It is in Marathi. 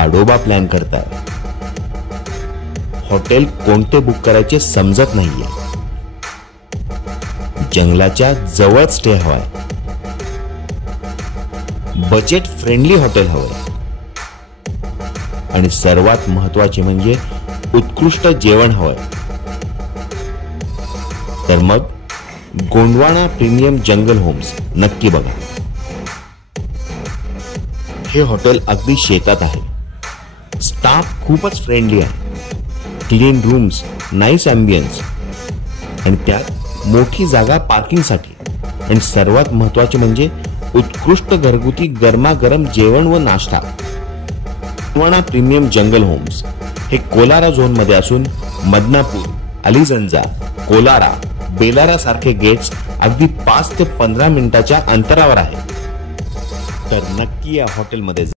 ताडोबा प्लॅन करताय, हॉटेल कोणते बुक करायचे समजत नाहीये, जंगलाच्या जवळ स्टे हवाय, बजेट फ्रेंडली हॉटेल हवंय आणि सर्वात महत्त्वाचे म्हणजे उत्कृष्ट जेवण हवंय, तर मग गोंडवाना प्रीमियम जंगल होम्स नक्की बघा। हे हॉटेल अगदी शेतात आहे, स्टाफ खूपच फ्रेंडली आहे, क्लीन रूम्स, नाईस अँबियन्स आणि त्यात मोठी जागा पार्किंगसाठी आणि सर्वात महत्त्वाचे म्हणजे उत्कृष्ट घरगुती गरमागरम जेवण व नाश्ता। गोंडवाना प्रीमियम जंगल होम्स हे कोलारा झोन मध्ये असून मदनापूर, अलीजंजा, कोलारा, बेलारा सारखे गेट्स अगदी 5 ते 15 मिनिटाच्या अंतरावर आहे। तर नक्की या हॉटेलमध्ये